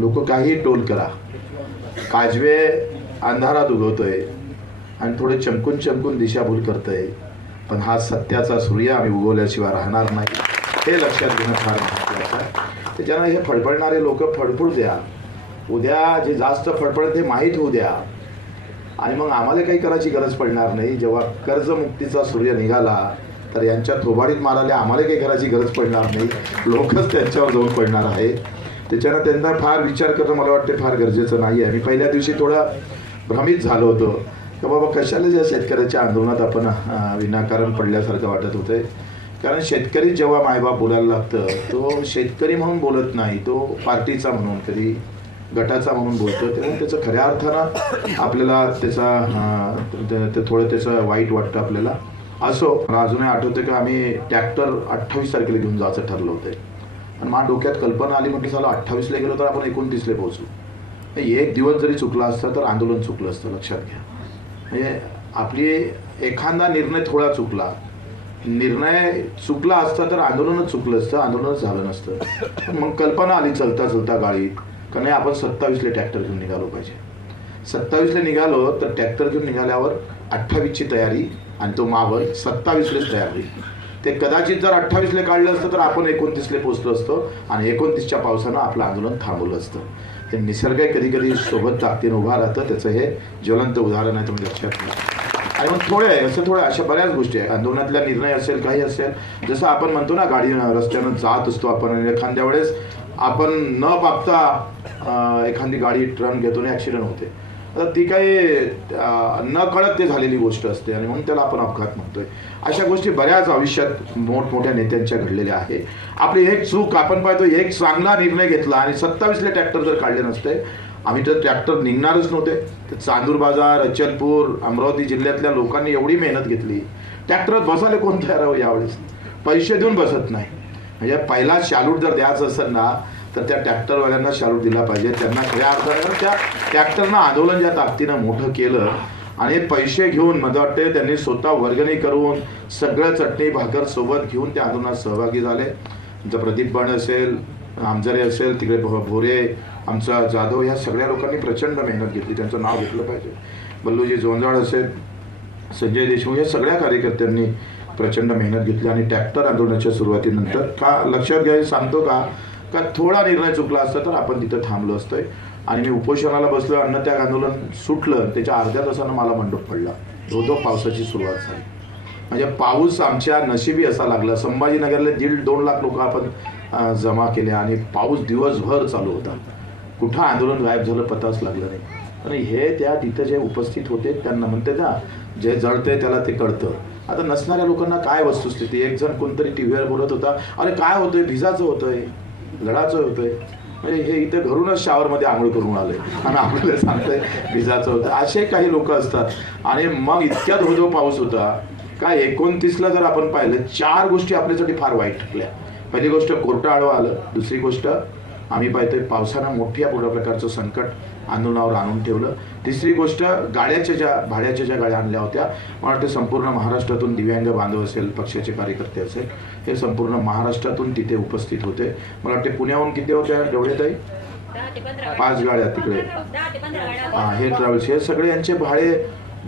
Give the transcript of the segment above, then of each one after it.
लोक काही टोल करा. काजवे अंधारात उगवतोय आणि थोडे चमकून चमकून दिशाभूल करतोय. पण हा सत्याचा सूर्य आम्ही उगवल्याशिवाय राहणार नाही. हे लक्षात घेणं फार महत्त्वाचं आहे. त्याच्यानं हे फडफडणारे लोक फडफडू द्या. उद्या जे जास्त फडफड ते माहीत होऊ द्या. आणि मग आम्हाला काही करायची गरज पडणार नाही. जेव्हा कर्जमुक्तीचा सूर्य निघाला तर यांच्या थोबाडीत मारायला आम्हाला काही करायची गरज पडणार नाही. लोकच त्यांच्यावर जाऊन पडणार आहे. त्याच्यानं त्यांना फार विचार करणं मला वाटते फार गरजेचं नाही आहे मी पहिल्या दिवशी थोडा भ्रमित झालो होतो. की बाबा कशाला ज्या शेतकऱ्याच्या आंदोलनात आपण विनाकारण पडल्यासारखं वाटत होतंय? कारण शेतकरी जेव्हा मायबाप बोलायला लागतं तो शेतकरी म्हणून बोलत नाही. तो पार्टीचा म्हणून कधी गटाचा म्हणून बोलतो. तेव्हा त्याचं खऱ्या अर्थानं आपल्याला त्याचा ते- ते थोडं त्याचं वाईट वाटतं आपल्याला. असो मला अजूनही आठवतं की आम्ही ट्रॅक्टर अठ्ठावीस तारखेला घेऊन जायचं ठरलं होतं. आणि माझ्या डोक्यात कल्पना आली म्हटली झालं अठ्ठावीसला गेलो तर आपण एकोणतीसला पोहोचू. एक दिवस जरी चुकला असता तर आंदोलन चुकलं असतं लक्षात घ्या. म्हणजे आपली एखादा निर्णय थोडा चुकला. निर्णय चुकला असता तर आंदोलनच चुकलं असतं आंदोलनच झालं नसतं. मग कल्पना आली चलता चलता गाडीत का नाही आपण सत्तावीसला ट्रॅक्टर घेऊन निघालो पाहिजे. सत्तावीसला निघालो तर ट्रॅक्टर घेऊन निघाल्यावर अठ्ठावीसची तयारी आणि तो मावळ सत्तावीसलाच तयार होईल. ते कदाचित जर अठ्ठावीसला काढलं असतं तर आपण एकोणतीसला पोचलो असतो. आणि एकोणतीसच्या पावसानं आपलं आंदोलन थांबवलं असतं. ते निसर्ग कधी कधी सोबत ताकदीनं उभा राहतं. त्याचं हे ज्वलंत उदाहरण आहे तुम्ही लक्षात घ्या आणि मग थोडे आहे असं थोड्या अशा बऱ्याच गोष्टी आहे. आंदोलनातला निर्णय असेल काही असेल. जसं आपण म्हणतो ना गाडी रस्त्यानं जात असतो आपण. आणि एखाद्या वेळेस आपण न बघता एखादी गाडी टर्न घेतो आणि ॲक्सिडेंट होते. तर ती काही न कळत ते झालेली गोष्ट असते आणि म्हणून त्याला आपण अपघात म्हणतोय. अशा गोष्टी बऱ्याच आयुष्यात मोठमोठ्या नेत्यांच्या घडलेल्या आहे आपली एक चूक आपण पाहतो एक चांगला निर्णय घेतला आणि सत्तावीसला ट्रॅक्टर जर काढले नसते आम्ही तर ट्रॅक्टर निघणारच नव्हते. तर चांदूर बाजार अचलपूर अमरावती जिल्ह्यातल्या लोकांनी एवढी मेहनत घेतली. ट्रॅक्टरात बसायला कोण तयार हो यावेळेस? पैसे देऊन बसत नाही. म्हणजे पहिला शालूट जर द्यायचं असेल ना तर त्या ट्रॅक्टरवाल्यांना शालूट दिला पाहिजे. त्यांना खऱ्या अर्थानं त्या ट्रॅक्टरनं आंदोलन ज्या ताकदीनं मोठं केलं आणि पैसे घेऊन मला वाटते त्यांनी स्वतः वर्गणी करून सगळं चटणी भाकर सोबत घेऊन त्या आंदोलनात सहभागी झाले. आमचा प्रदीप बण असेल आमजरे असेल तिकडे भोरे आमचा जाधव ह्या सगळ्या लोकांनी प्रचंड मेहनत घेतली. त्यांचं नाव घेतलं पाहिजे. बल्लूजी जोंजाळ असेल संजय देशमुख या सगळ्या कार्यकर्त्यांनी प्रचंड मेहनत घेतली आणि ट्रॅक्टर आंदोलनाच्या सुरुवातीनंतर. का लक्षात घ्यायला सांगतो का? का थोडा निर्णय चुकला असता तर आपण तिथं थांबलो असतोय. आणि मी उपोषणाला बसलो अन्नत्याग आंदोलन सुटलं त्याच्या अर्ध्या तासानं मला मंडप पडला. धो धो पावसाची सुरुवात झाली. म्हणजे पाऊस आमच्या नशिबी असा लागला. संभाजीनगरला दीड दोन लाख लोक आपण जमा केले आणि पाऊस दिवसभर चालू होता. कुठं आंदोलन गायब झालं पताच लागलं नाही. आणि हे त्या तिथं जे उपस्थित होते त्यांना म्हणते ना जे जळते त्याला ते कळतं. आता नसणाऱ्या लोकांना काय वस्तुस्थिती? एक जण कोणतरी टी व्हीवर बोलत होता अरे काय होतंय? भिजाचं होतंय. लढाचं होतंय. म्हणजे हे इथं घरूनच शावरमध्ये आंघोळ करून आले. आणि आपल्याला सांगतंय भिजाचं होतं असे काही लोक असतात. आणि मग इतक्या धोधो पाऊस होता काय एकोणतीसला जर आपण पाहिलं चार गोष्टी आपल्यासाठी फार वाईट ठरल्या. पहिली गोष्ट कोर्ट आडवं आलं. दुसरी गोष्ट आम्ही पाहतोय पावसानं मोठ्या मोठ्या प्रकारचं संकट आंदोलनावर आणून ठेवलं. तिसरी गोष्ट गाड्याच्या ज्या भाड्याच्या ज्या गाड्या आणल्या होत्या मला वाटतं संपूर्ण महाराष्ट्रातून दिव्यांग बांधव असेल पक्षाचे कार्यकर्ते असेल हे संपूर्ण महाराष्ट्रातून तिथे उपस्थित होते. मला वाटते पुण्याहून किती होत्या डवळेताई पाच गाड्या तिकडे. हा हे ट्रॅव्हल्स हे सगळे यांचे भाडे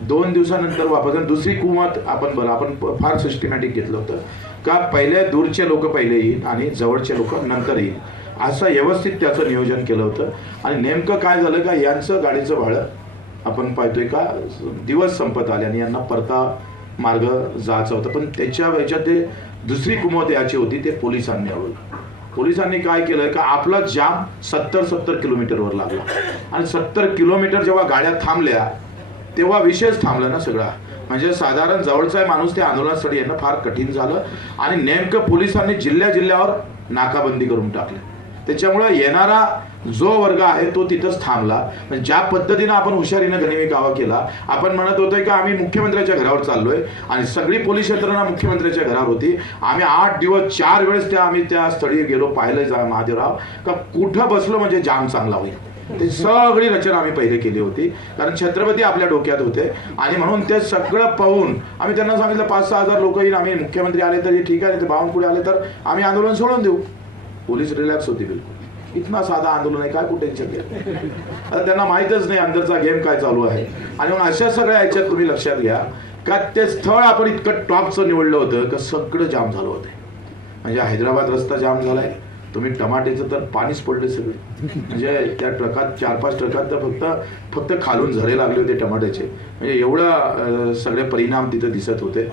दोन दिवसानंतर वापस आणि दुसरी कुमत आपण बरं आपण फार सिस्टमॅटिक घेतलं होतं. का पहिले दूरचे लोक पहिले येईल आणि जवळचे लोक नंतर येईल. असं व्यवस्थित त्याचं नियोजन केलं होतं. आणि नेमकं काय झालं का यांचं गाडीचं भाडं आपण पाहतोय का दिवस संपत आले आणि यांना परता मार्ग जायचा होता. पण त्याच्या ह्याच्यात ते दुसरी कुमत याची होती ते पोलिसांनी अडवलं पोलिसांनी काय केलं का आपला जाम सत्तर सत्तर किलोमीटरवर लागला. आणि सत्तर किलोमीटर जेव्हा गाड्या थांबल्या तेव्हा विशेष थांबला ना सगळा. म्हणजे साधारण जवळचा माणूस त्या आंदोलनासाठी येणं फार कठीण झालं. आणि नेमकं पोलिसांनी जिल्ह्या जिल्ह्यावर नाकाबंदी करून टाकली. त्याच्यामुळं येणारा जो वर्ग आहे तो तिथंच थांबला. पण ज्या पद्धतीनं आपण हुशारीनं गणिमी गावा केला आपण म्हणत होतोय की आम्ही मुख्यमंत्र्याच्या घरावर चाललोय आणि सगळी पोलीस यंत्रणा मुख्यमंत्र्याच्या घरावर होती. आम्ही आठ दिवस चार वेळेस त्या आम्ही त्या स्थळी गेलो पाहिलं जा महादेवराव. का कुठं बसलो म्हणजे जाम चांगला होईल. ते सगळी रचना आम्ही पहिले केली होती. कारण छत्रपती आपल्या डोक्यात होते. आणि म्हणून ते सगळं पाहून आम्ही त्यांना सांगितलं पाच सहा हजार लोक येईल आम्ही मुख्यमंत्री आले तरी ठीक आहे ते बावनकुळे आले तर आम्ही आंदोलन सोडून देऊ. पोलीस रिलॅक्स होते बिलकुल. इतना साधा आंदोलन आहे काय कुठे टेन्शन घ्या त्यांना माहीतच नाही अंदरचा गेम काय चालू आहे. आणि मग अशा सगळ्या याच्यात तुम्ही लक्षात घ्या का ते स्थळ आपण इतकं टॉपचं निवडलं होतं का सगळं जाम झालं होतं. म्हणजे हैदराबाद रस्ता जाम झालाय. तुम्ही टमाट्याचं तर पाणीच पडले सगळे. म्हणजे त्या ट्रकात चार पाच ट्रकात तर फक्त फक्त खालून झरे लागले होते टमाट्याचे. म्हणजे एवढं सगळे परिणाम तिथे दिसत होते.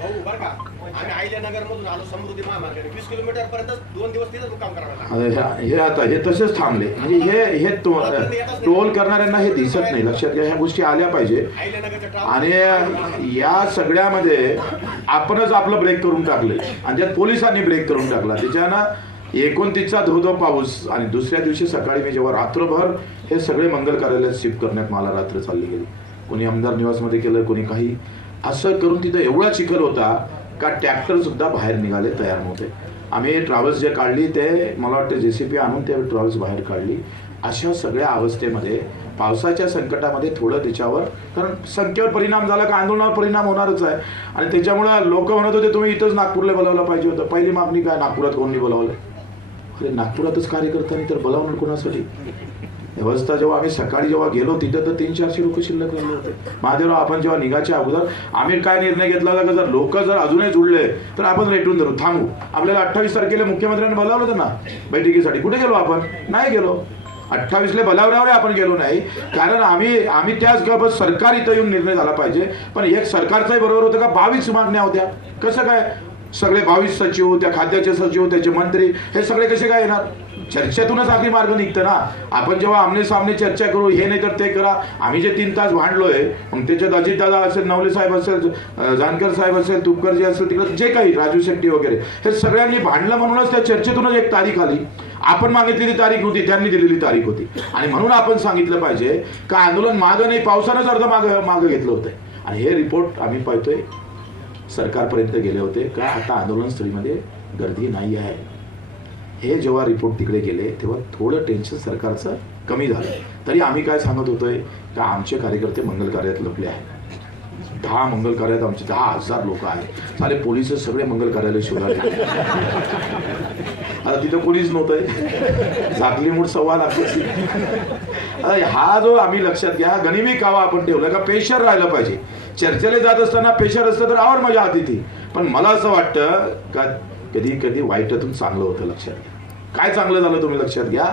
आम्ही आलो समृद्धी महामार्गाने. वीस किलोमीटर पर्यंत दोन दिवस तिथं मुक्काम करावा लागला. आता हे आता हे तसेच थांबले. म्हणजे हे हे टोल करणाऱ्यांना हे दिसत नाही. लक्षात घ्या ह्या गोष्टी आल्या पाहिजे. आणि या सगळ्यामध्ये आपणच आपलं ब्रेक करून टाकले आणि त्यात पोलिसांनी ब्रेक करून टाकला. त्याच्यानं एकोणतीसचा धोधो पाऊस आणि दुसऱ्या दिवशी सकाळी मी जेव्हा रात्रभर हे सगळे मंगल कार्यालयात शिफ्ट करण्यात मला रात्र चालली गेली. कोणी आमदार निवासमध्ये केलं कोणी काही. असं करून तिथं एवढा चिखल होता. का टॅक्टरसुद्धा बाहेर निघाले तयार नव्हते आम्ही ट्रॅव्हल्स जे काढली ते मला वाटतं जे सी पी आणून ते ट्रॅव्हल्स बाहेर काढली. अशा सगळ्या अवस्थेमध्ये पावसाच्या संकटामध्ये थोडं त्याच्यावर कारण संख्येवर परिणाम झाला का आंदोलनावर परिणाम होणारच आहे. आणि त्याच्यामुळे लोक म्हणत होते तुम्ही इथंच नागपूरला बोलावलं पाहिजे होतं. पहिली मागणी काय नागपुरात कोणी बोलावलं? अरे नागपुरातच कार्यकर्त्यांनी तर बोलावणार कोणासाठी? व्यवस्था जेव्हा आम्ही सकाळी जेव्हा गेलो तिथं तर तीन चारशे लोक शिल्लक राहिले होते. महादेवराव आपण जेव्हा निघायच्या अगोदर आम्ही काय निर्णय घेतला होता का जर लोक जर अजूनही जुळले तर आपण रेटून धरू. थांबू. आपल्याला अठ्ठावीस तारखेला मुख्यमंत्र्यांनी बोलावलं होतं ना बैठकीसाठी. कुठे गेलो आपण? नाही गेलो. अठ्ठावीसले बोलावल्यावर आपण गेलो नाही. कारण आम्ही आम्ही त्याच गप सरकार इथं येऊन निर्णय झाला पाहिजे. पण एक सरकारचाही बरोबर होतं का? बावीस मागण्या होत्या. कसं काय? सगळे बावीस सचिव त्या खात्याचे सचिव त्याचे मंत्री हे सगळे कसे काय येणार? चर्चेतूनच आखरी मार्ग निघतं ना. आपण जेव्हा आमने सामने चर्चा करू हे नाही तर ते करा. आम्ही जे तीन तास भांडलोय मग त्याच्यात अजितदादा असेल नवले साहेब असेल जानकर साहेब असेल तुपकर जे असेल तिकडे जे काही राजू शेट्टी वगैरे हे सगळ्यांनी भांडलं म्हणूनच त्या चर्चेतूनच एक तारीख आली. आपण मागितलेली तारीख होती त्यांनी दिलेली तारीख होती. आणि म्हणून आपण सांगितलं पाहिजे का आंदोलन मागं नाही पावसानंच अर्ध मागं मागं घेतलं होतं. आणि हे रिपोर्ट आम्ही पाहतोय सरकारपर्यंत गेले होते का आता आंदोलन स्थळीमध्ये गर्दी नाही आहे. हे जेव्हा रिपोर्ट तिकडे गेले तेव्हा थोडं टेन्शन सरकारचं कमी झालं. तरी आम्ही काय सांगत होतोय? का आमचे कार्यकर्ते मंगल कार्यात लपले आहेत. दहा मंगल कार्यात आमचे दहा हजार लोक आहेत. साले पोलीस सगळे मंगल कार्यालय शोधायला आता तिथं कोणीच नव्हतंय झाकली मूठ सव्वा लागते आता हा जो आम्ही लक्षात घ्या गनिमी कावा आपण ठेवलं का पेशर राहिलं पाहिजे. चर्चेला जात असताना पेशर असतं तर आवर मजा आती ती पण मला असं वाटतं का कधी कधी वाईटातून चांगलं होतं लक्षात घ्या. काय चांगलं झालं तुम्ही लक्षात घ्या?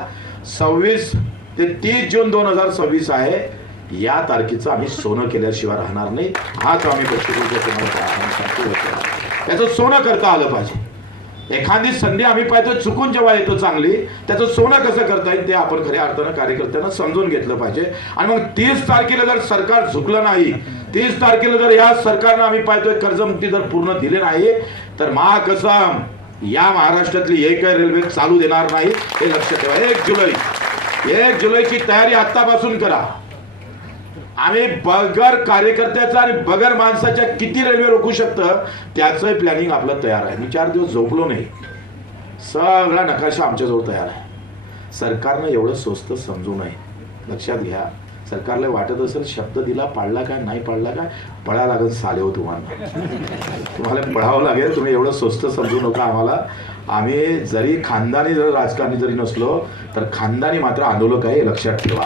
सव्वीस ते तीस जून दोन हजार सव्वीस आहे. या तारखेचं आम्ही सोनं केल्याशिवाय राहणार नाही. हाच आम्ही त्याचं सोनं करता आलं पाहिजे. एखादी संधी आम्ही पाहतो चुकून जेव्हा येतो चांगली त्याचं सोनं कसं करता येईल ते आपण खऱ्या अर्थानं कार्यकर्त्यांना समजून घेतलं पाहिजे. आणि मग तीस तारखेला जर सरकार झुकलं नाही तीस तारखेला जर या सरकारनं आम्ही पाहतोय कर्जमुक्ती जर पूर्ण दिले नाही तर महाकसम या महाराष्ट्रातली एकही रेल्वे चालू देणार नाही हे लक्षात ठेवा. एक जुलै. एक जुलैची तयारी आत्तापासून करा. आम्ही बगर कार्यकर्त्याचा आणि बगर माणसाच्या किती रेल्वे रोखू शकतं त्याचंही प्लॅनिंग आपलं तयार आहे. मी चार दिवस झोपलो नाही. सगळा नकाशा आमच्याजवळ तयार आहे. सरकारनं एवढं स्वस्त समजू नये. लक्षात घ्या. सरकारला वाटत असेल शब्द दिला पाळला काय नाही पाळला काय पळा लागेल साले हो तुम्हाला. तुम्हाला पळावं लागेल तुम्ही एवढं स्वस्त समजू नका आम्हाला. आम्ही जरी खानदानी जर राजकारणी जरी नसलो तर खानदानी मात्र आंदोलक आहे लक्षात ठेवा.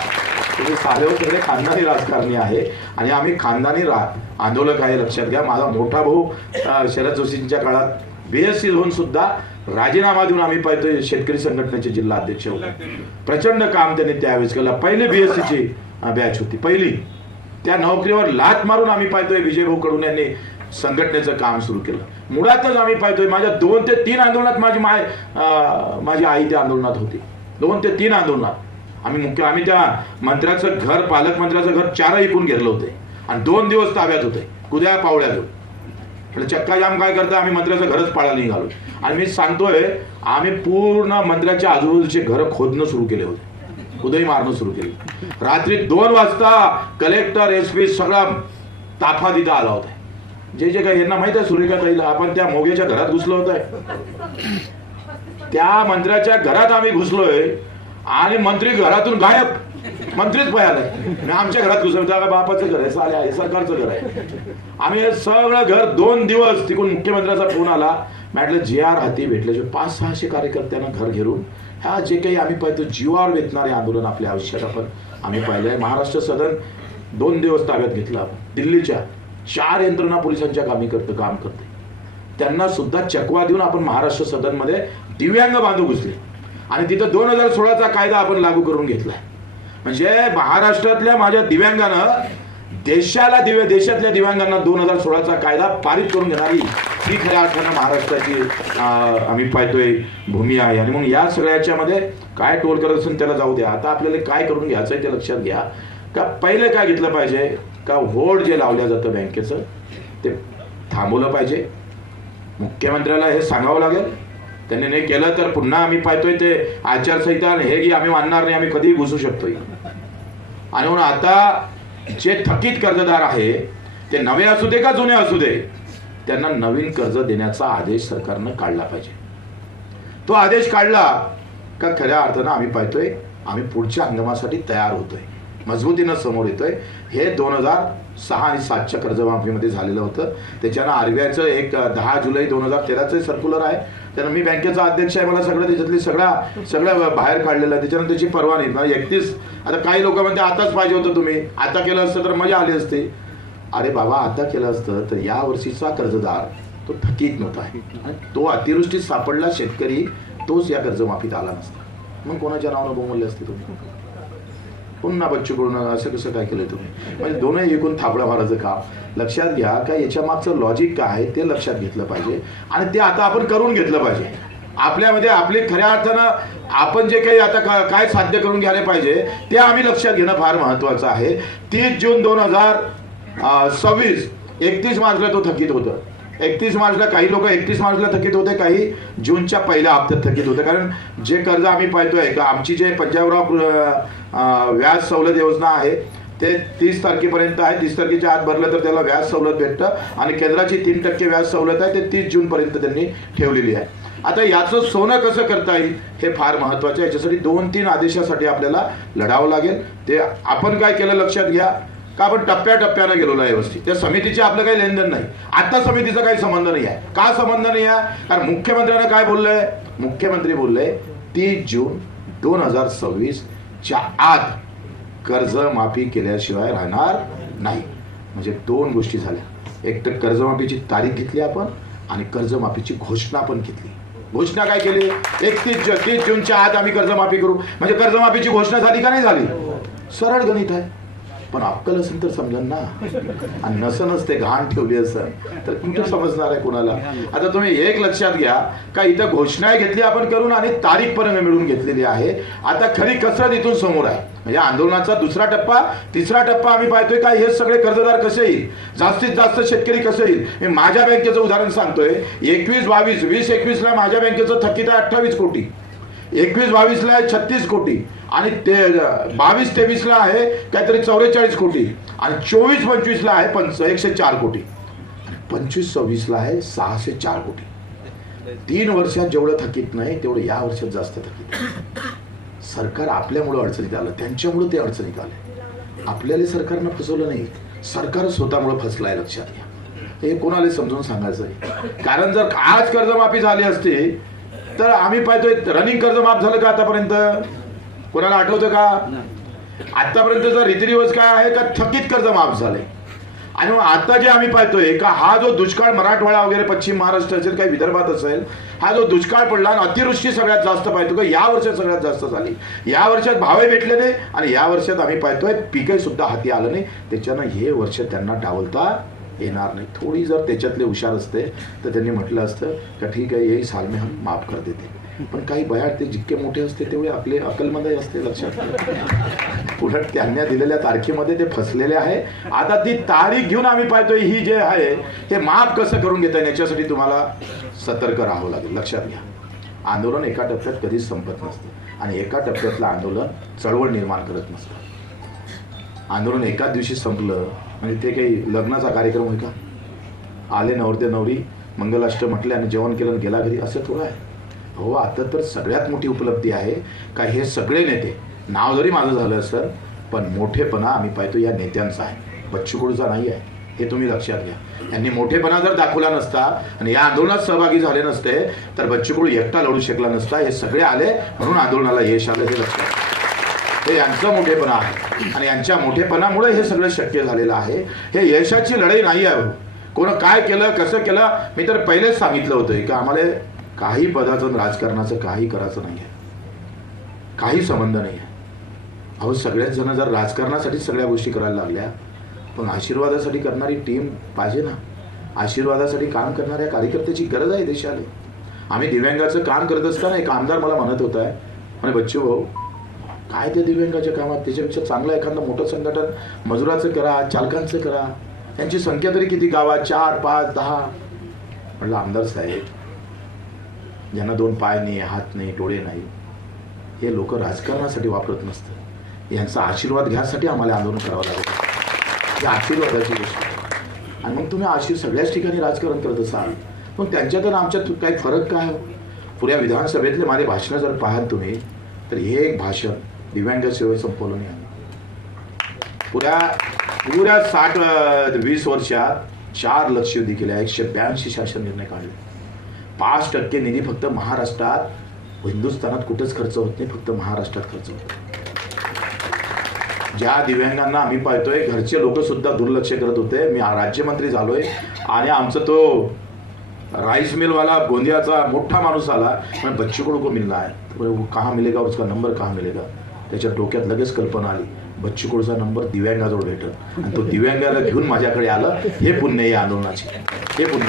तुम्ही साले हो, सगळे खानदानी राजकारणी आहे आणि आम्ही खानदानी रा आंदोलक आहे लक्षात घ्या. माझा मोठा भाऊ शरद जोशींच्या काळात बी एस सी होऊन सुद्धा राजीनामा देऊन आम्ही पाहतोय शेतकरी संघटनेचे जिल्हा अध्यक्ष होते. प्रचंड काम त्यांनी त्यावेळेस केलं. पहिले बी एस बॅच होती. पहिली त्या नोकरीवर लात मारून आम्ही पाहतोय विजय भाऊ कडून यांनी संघटनेचं काम सुरू केलं. मुळातच आम्ही पाहतोय माझ्या दोन ते तीन आंदोलनात माझी माय माझी आई त्या आंदोलनात होती. दोन ते तीन आंदोलनात. आम्ही मुख्य आम्ही त्या मंत्र्याचं घर पालकमंत्र्याचं घर चारही इकून घेतलं होते. आणि दोन दिवस ताब्यात होते कुद्या पावड्या देऊन चक्का जाम काय करता आम्ही मंत्र्याचं घरच पाळायला निघालो आणि मी सांगतोय आम्ही पूर्ण मंत्र्याच्या आजूबाजूचे घर खोदणं सुरू केले होते. उदय मारणं सुरू केली. रात्री दोन वाजता कलेक्टर एस पी सगळा ताफा तिथं आला होता. जे जे काही यांना माहीत आहे सुरेखा ताईला आपण त्या मोग्याच्या घरात घुसलो होतोय त्या मंत्र्याच्या घरात आम्ही घुसलोय आणि मंत्री घरातून गायब. मंत्रीच पळालाय आमच्या घरात घुसलो. त्या बापाचं घर आहे साले आहे सरकारचं घर आहे. आम्ही हे सगळं घर दोन दिवस तिकडून मुख्यमंत्र्याचा फोन आला. म्हटलं जे आर हाती भेटल्याशिवाय पाच सहाशे कार्यकर्त्यांना घर घेरून ह्या जे काही आम्ही पाहतो जीवावर वेचणारे आंदोलन आपल्या आयुष्यात आपण आम्ही पाहिलं आहे महाराष्ट्र सदन दोन दिवस ताब्यात घेतलं आपण. दिल्लीच्या चार यंत्रणा पोलिसांच्या कामी करतं काम करते. त्यांना सुद्धा चकवा देऊन आपण महाराष्ट्र सदनमध्ये दिव्यांग बांधव घुसले. आणि तिथं दोन हजार सोळाचा कायदा आपण लागू करून घेतलाय. म्हणजे महाराष्ट्रातल्या माझ्या दिव्यांगानं देशाला दिव्य देशातल्या दिव्यांगांना दोन हजार सोळाचा कायदा पारित करून घेणारी ही खऱ्या अर्थानं महाराष्ट्राची आम्ही पाहतोय भूमी आहे. आणि मग या सगळ्याच्या मध्ये काय टोल करत असून त्याला जाऊ द्या. आता आपल्याला काय करून घ्यायचं आहे ते लक्षात घ्या. का पहिले काय घेतलं पाहिजे? का होड जे लावल्या जातं बँकेचं ते थांबवलं पाहिजे? मुख्यमंत्र्याला हे सांगावं लागेल? त्यांनी नाही केलं तर पुन्हा आम्ही पाहतोय ते आचारसंहिता आणि हे की आम्ही मानणार नाही आम्ही कधीही घुसू शकतोय. आणि म्हणून आता जे थकीत कर्जदार आहे ते नवे असू दे का जुने असू दे त्यांना नवीन कर्ज देण्याचा आदेश सरकारनं काढला पाहिजे. तो आदेश काढला का खऱ्या अर्थानं आम्ही पाहतोय आम्ही पुढच्या हंगामासाठी तयार होतोय. मजबूतीनं समोर येतोय. हे दोन हजार सहा आणि सातच्या कर्जमाफीमध्ये झालेलं होतं. त्याच्यानं आरबीआयचं एक दहा जुलै दोन हजार तेराचं सर्क्युलर आहे. त्यानं मी बँकेचा अध्यक्ष आहे मला सगळं त्याच्यातली सगळा सगळं बाहेर काढलेलं आहे. त्याची परवा नाही एकतीस आता काही लोक म्हणते आताच पाहिजे होतं तुम्ही. आता केलं असतं तर मजा आली असते. अरे बाबा आता केलं असतं तर या वर्षीचा कर्जदार तो थकीत नव्हता. तो अतिवृष्टीत सापडला शेतकरी तोच या कर्जमाफीत आला नसता. मग कोणाच्या नावानं बोंबले असते तुम्ही पुन्हा बच्चू कडून असं कसं काय केलं तुम्ही? म्हणजे दोनही एकूण थापडा मारायचं काम. लक्षात घ्या का याच्या मागचं लॉजिक काय आहे ते लक्षात घेतलं पाहिजे. आणि ते आता आपण करून घेतलं पाहिजे. आपल्यामध्ये आपली खऱ्या अर्थानं आपण जे काही आता काय साध्य करून घ्यायला पाहिजे ते आम्ही लक्षात घेणं फार महत्वाचं आहे. तीस जून दोन हजार सव्वीस एकतीस मार्चला तो थकीत होतं. एकतीस मार्चला काही लोक एकतीस मार्चला थकीत होते काही जूनच्या पहिल्या हप्त्यात थकीत होते. कारण जे कर्ज आम्ही पाहतोय का आमची जे पंजाबराव व्याज सवलत योजना आहे ते तीस तारखेपर्यंत आहे. तीस तारखेच्या आत भरलं तर त्याला व्याज सवलत भेटतं आणि केंद्राची तीन टक्के व्याज सवलत आहे ते तीस जूनपर्यंत त्यांनी ठेवलेली आहे. आता याचं सोनं कसं करता येईल हे फार महत्वाचं आहे. याच्यासाठी दोन तीन आदेशासाठी आपल्याला लढावं लागेल. ते आपण काय केलं लक्षात घ्या. का आपण टप्प्याटप्प्यानं गेलेलो आहे व्यवस्थित? त्या समितीचे आपलं काही लेनदेन नाही. आता समितीचा काही संबंध नाही आहे. का संबंध नाही आहे? कारण मुख्यमंत्र्यांना काय बोललंय? मुख्यमंत्री बोलले तीस जून दोन हजार सव्वीस च्या आत कर्जमाफी केल्याशिवाय राहणार नाही. म्हणजे दोन गोष्टी झाल्या. एक तर कर्जमाफीची तारीख घेतली आपण आणि कर्जमाफीची घोषणा पण घेतली. घोषणा काय केली? एकतीस तीस जूनच्या आत आम्ही कर्जमाफी करू. म्हणजे कर्जमाफीची घोषणा झाली का नाही झाली? सरळ गणित आहे. पण अक्कल असेल तर समजेल ना. आणि नसनच ते घाण ठेवली असेल तर कुठे समजणार आहे कोणाला? आता तुम्ही एक लक्षात घ्या का इथं घोषणा घेतली आपण करून आणि तारीख पर्यंत मिळून घेतलेली आहे. आता खरी कसरत इथून समोर आहे. म्हणजे आंदोलनाचा दुसरा टप्पा तिसरा टप्पा आम्ही पाहतोय का हे सगळे कर्जदार कसे येईल? जास्तीत जास्त शेतकरी कसे येईल? मी माझ्या बँकेचं उदाहरण सांगतोय. एकवीस बावीस वीस एकवीसला माझ्या बँकेचं थकीत आहे अठ्ठावीस कोटी. एकवीस बावीसला आहे छत्तीस कोटी. आणि ते बावीस तेवीसला आहे काहीतरी चौवेचाळीस कोटी. आणि चोवीस पंचवीसला आहे पंच एकशे चार कोटी. पंचवीस सव्वीसला आहे सहाशे चार कोटी. तीन वर्षात जेवढं थकीत नाही तेवढं या वर्षात जास्त थकीत सरकार आपल्यामुळं अडचणीत आलं. त्यांच्यामुळं ते अडचणीत आले. आपल्याला सरकारनं फसवलं नाही. सरकार स्वतःमुळं फसलाय लक्षात घ्या. हे कोणाला समजून सांगायचं आहे कारण जर आज कर्जमाफी झाली असती तर आम्ही पाहतोय रनिंग कर्ज माफ झालं का आतापर्यंत? कोणाला आठवतं का? आतापर्यंतचा रीतिरिवाज काय आहे का? थकीत कर्ज माफ झाले आणि मग आता जे आम्ही पाहतोय का हा जो दुष्काळ मराठवाडा वगैरे पश्चिम महाराष्ट्र असेल काही विदर्भात असेल हा जो दुष्काळ पडला आणि अतिवृष्टी सगळ्यात जास्त पाहतो का या वर्षात सगळ्यात जास्त झाली. या वर्षात भावे भेटले नाही आणि या वर्षात आम्ही पाहतोय पिकही सुद्धा हाती आलं नाही. त्याच्यानं हे वर्ष त्यांना डावलता येणार नाही. थोडी जर त्याच्यातले हुशार असते तर त्यांनी म्हटलं असतं का ठीक आहे यही साल में हम माफ कर देते. पण काही बयाड ते जितके मोठे असते तेवढे आपले अकलमध्ये असते लक्षात. उलट त्यांना दिलेल्या तारखेमध्ये ते फसलेले आहे. आता ती तारीख घेऊन आम्ही पाहतोय ही जे आहे हे माफ कसं करून घेता येईल? याच्यासाठी तुम्हाला सतर्क राहावं लागेल. लक्षात घ्या. आंदोलन एका टप्प्यात कधीच संपत नसतं. आणि एका टप्प्यातलं आंदोलन चळवळ निर्माण करत नसतं. आंदोलन एकाच दिवशी संपलं आणि ते काही लग्नाचा कार्यक्रम होय का? आले नवरदे नवरी मंगलाष्ट म्हटले आणि जेवण केलं आणि गेला घरी असं थोडं आहे. हो आता तर सगळ्यात मोठी उपलब्धी आहे का हे सगळे नेते. नाव जरी माझं झालं असतं पण मोठेपणा आम्ही पाहतो या नेत्यांचा आहे. बच्चूकडूचा नाही आहे. हे तुम्ही लक्षात घ्या. यांनी मोठेपणा जर दाखवला नसता आणि या आंदोलनात सहभागी झाले नसते तर बच्चूकडू एकटा लढू शकला नसता. हे सगळे आले म्हणून आंदोलनाला यश आलं हे लक्षात घ्या. हे यांचं मोठेपणा आहे. आणि यांच्या मोठेपणामुळे हे सगळं शक्य झालेलं आहे. हे यशाची लढाई नाही आहे. कोण काय केलं कसं केलं मी तर पहिलेच सांगितलं होतं. की आम्हाला काही पदाचं राजकारणाचं काही करायचं नाही आहे. काही संबंध नाही आहे. अहो सगळ्याच जण जर राजकारणासाठी सगळ्या गोष्टी करायला लागल्या पण आशीर्वादासाठी करणारी टीम पाहिजे ना. आशीर्वादासाठी काम करणाऱ्या कार्यकर्त्याची गरज आहे देशाला. आम्ही दिव्यांगाचं काम करत असताना एक आमदार मला म्हणत होता आहे म्हणे बच्चू भाऊ आहे ते दिव्यांगाच्या कामात त्याच्यापेक्षा चांगलं एखादं मोठं संघटन मजुराचं करा चालकांचं करा. त्यांची संख्या तरी किती? गावात चार पाच दहा. म्हटलं आमदार साहेब ज्यांना दोन पाय नाही हात नाही डोळे नाही हे लोक राजकारणासाठी वापरत नसतं यांचा आशीर्वाद घ्यासाठी आम्हाला आंदोलन करावं लागतं. ही आशीर्वादाची गोष्ट. आणि मग तुम्ही आशीर् सगळ्याच ठिकाणी राजकारण करत असाल पण त्यांच्यात आणि आमच्यात काही फरक काय? पुऱ्या विधानसभेतले माझे भाषणं जर पाहाल तुम्ही तर हे एक भाषण दिव्यांग सेवे संपवलं नाही. पुऱ्या पुऱ्या साठ वीस वर्षात चार लक्ष युद्धी केल्या एकशे ब्याऐंशी शासन निर्णय काढले. पाच टक्के निधी फक्त महाराष्ट्रात हिंदुस्थानात कुठेच खर्च होत नाही फक्त महाराष्ट्रात खर्च होतो. ज्या दिव्यांगांना आम्ही पाहतोय घरचे लोक सुद्धा दुर्लक्ष करत होते. मी राज्यमंत्री झालोय आणि आमचा तो राईस मिलवाला गोंदियाचा मोठा माणूस आला. पण बच्चू को मिलना है तो कहाँ मिलेगा? उसका नंबर कहाँ मिलेगा? त्याच्या डोक्यात लगेच कल्पना आली. बच्चू नंबर दिव्यांगाजवळ भेटल. आणि तो दिव्यांगाला घेऊन माझ्याकडे आलं. हे पुण्य या आंदोलनाची. हे पुण्य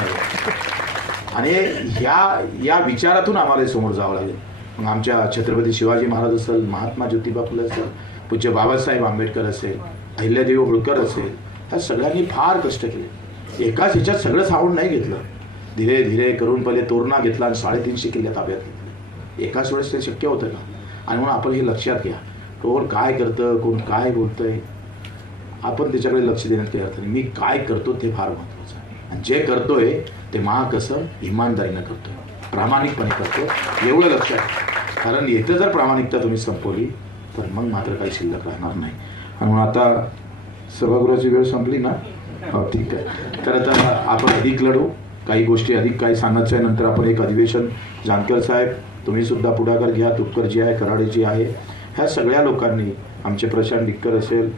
आणि ह्या या विचारातून आम्हाला समोर जावं लागेल. मग आमच्या छत्रपती शिवाजी महाराज असेल महात्मा ज्योतिबा फुले असेल पूज्य बाबासाहेब आंबेडकर असेल अहिल्यादेवी होळकर असेल ह्या सगळ्यांनी फार कष्ट केले. एकाच ह्याच्यात सगळं सावून नाही घेतलं. धीरे धीरे करून पहिले तोरणा घेतला आणि साडेतीनशे किल्ल्या ताब्यात घेतले. एकाच वेळेस ते शक्य होतं का? आणि म्हणून आपण हे लक्षात घ्या. कोण काय करतं कोण काय बोलतंय आपण त्याच्याकडे लक्ष देण्यात काही अर्थ नाही. मी काय करतो ते फार महत्त्वाचं आहे. आणि जे करतोय ते महा कसं इमानदारीनं करतो प्रामाणिकपणे करतो एवढं लक्षात कारण येतं जर प्रामाणिकता तुम्ही संपवली तर मग मात्र काही शिल्लक राहणार नाही. म्हणून आता सभागृहाची वेळ संपली ना? हो ठीक आहे. तर आता आपण अधिक लढू. काही गोष्टी अधिक काही सांगायचं आहे नंतर आपण एक अधिवेशन. जानकर साहेब तुम्ही सुद्धा पुढाकार घ्या. तुपकरजी आहे कराडेजी आहे. ह्या सगळ्या लोकांनी आमचे प्रशांत डिक्कर असेल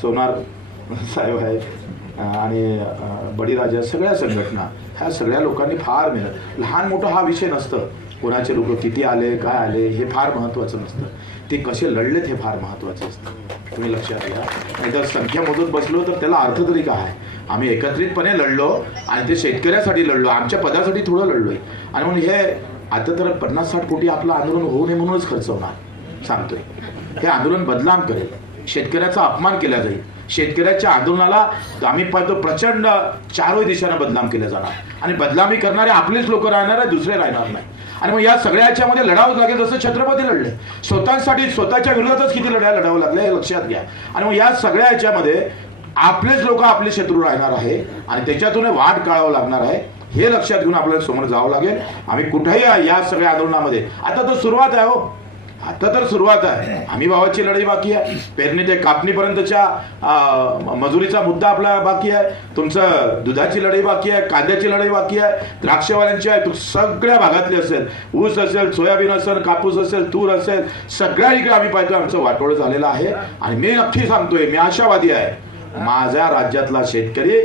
सोनार साहेब आहे आणि बळीराजा सगळ्या संघटना ह्या सगळ्या लोकांनी फार मेहनत. लहान मोठं हा विषय नसतं. कोणाचे लोक किती आले काय आले हे फार महत्त्वाचं नसतं. ते कसे लढलेत हे फार महत्त्वाचं असतं. तुम्ही लक्षात घ्या. नाही जर संख्या मोजत बसलो तर त्याला अर्थ तरी काय? आहे आम्ही एकत्रितपणे लढलो आणि ते शेतकऱ्यासाठी लढलो. आमच्या पदासाठी थोडं लढलोय. आणि म्हणून हे आता तर पन्नास साठ कोटी आपलं आंदोलन होऊ नये म्हणूनच खर्च होणार. सांगतोय. हे आंदोलन बदनाम करेल. शेतकऱ्याचा अपमान केला जाईल. शेतकऱ्याच्या आंदोलनाला आम्ही पाहतो प्रचंड चारही दिशांना बदनाम केला जाणार. आणि बदनामी करणारे आपलेच लोक राहणार आहे दुसरे राहणार नाही. आणि मग या सगळ्या याच्यामध्ये लढावं लागेल जसं छत्रपती लढले. स्वतःसाठी स्वतःच्या विरोधातच किती लढाया लढावं लागले हे लक्षात घ्या. आणि मग या सगळ्या याच्यामध्ये आपलेच लोक आपले शत्रू राहणार आहे आणि त्याच्यातून वाट काढावं लागणार आहे हे लक्षात घेऊन आपल्याला समोर जावं लागेल. आम्ही कुठेही या सगळ्या आंदोलनामध्ये. आता तर सुरुवात आहे हो. आता तर सुरुवात आहे. आम्ही भावाची लढाई बाकी आहे. पेरणी ते कापणीपर्यंतच्या मजुरीचा मुद्दा आपला बाकी आहे. तुमचं दुधाची लढाई बाकी आहे कांद्याची लढाई बाकी आहे द्राक्षवाल्यांची आहे. सगळ्या भागातली असेल ऊस असेल सोयाबीन असेल कापूस असेल तूर असेल सगळ्या इकडे आम्ही पाहतो आमचं वाटोळ झालेलं आहे. आणि मी नक्की सांगतोय मी आशावादी आहे. माझ्या राज्यातला शेतकरी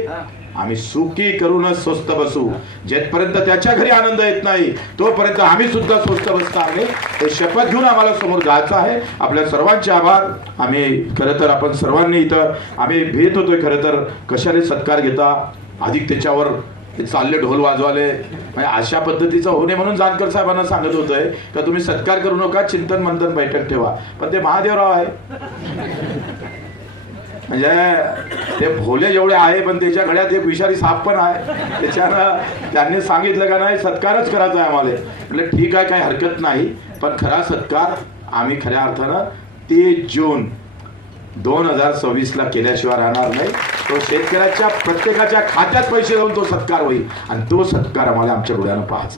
आम्ही सुखी करूनच स्वस्त बसू. जेथपर्यंत त्याच्या घरी आनंद येत नाही तोपर्यंत आम्ही सुद्धा स्वस्त बसता आहे हे शपथ घेऊन आम्हाला समोर जायचं आहे. आपल्या सर्वांचे आभार. आम्ही खरं तर आपण सर्वांनी इथं आम्ही भेट होतोय खरं तर. कशाने सत्कार घेता? अधिक त्याच्यावर चालले ढोल वाजवाले. म्हणजे अशा पद्धतीचं होणे म्हणून जानकर साहेबांना सांगत होतंय. का तुम्ही सत्कार करू नका चिंतन मंथन बैठक ठेवा. पण ते महादेवराव आहे. म्हणजे ते भोले जेवढे आहे पण त्याच्या घड्यात एक विषारी साप पण आहे. त्याच्यानं त्यांनी सांगितलं का नाही सत्कारच करायचा आहे आम्हाला. म्हटलं ठीक आहे काही हरकत नाही पण खरा सत्कार आम्ही खऱ्या अर्थानं तीस जून दोन हजार सव्वीसला केल्याशिवाय राहणार नाही. तो शेतकऱ्याच्या प्रत्येकाच्या खात्यात पैसे जाऊन तो सत्कार होईल. आणि तो सत्कार आम्हाला आमच्या डोळ्यानं पाहायचा.